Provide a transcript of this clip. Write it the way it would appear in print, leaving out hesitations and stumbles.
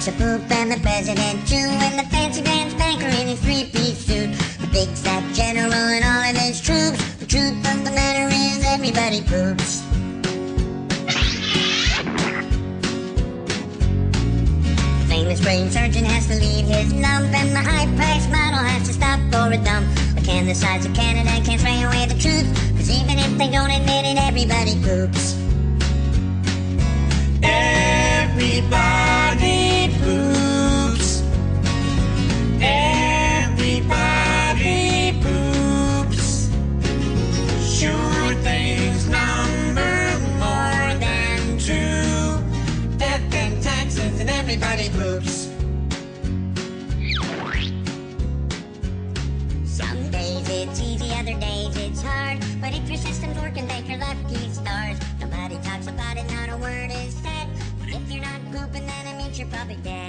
likes a poop and the president too, and the fancy pants banker in his three-piece suit, the big fat general and all of his troops. The truth of the matter is everybody poops. The famous brain surgeon has to leave his lump, and the high-priced model has to stop for a dump. But can the size of Canada can't spray away the truth, 'cause even if they don't admit it, everybody poops. Everybody poops. Everybody poops. Sure things number more than two. Death and taxes and everybody poops. Some days it's easy, other days it's hard, but if your system's working, thank your lucky stars. Nobody talks about it, not a word is said. If you're not pooping, then it means you're probably dead.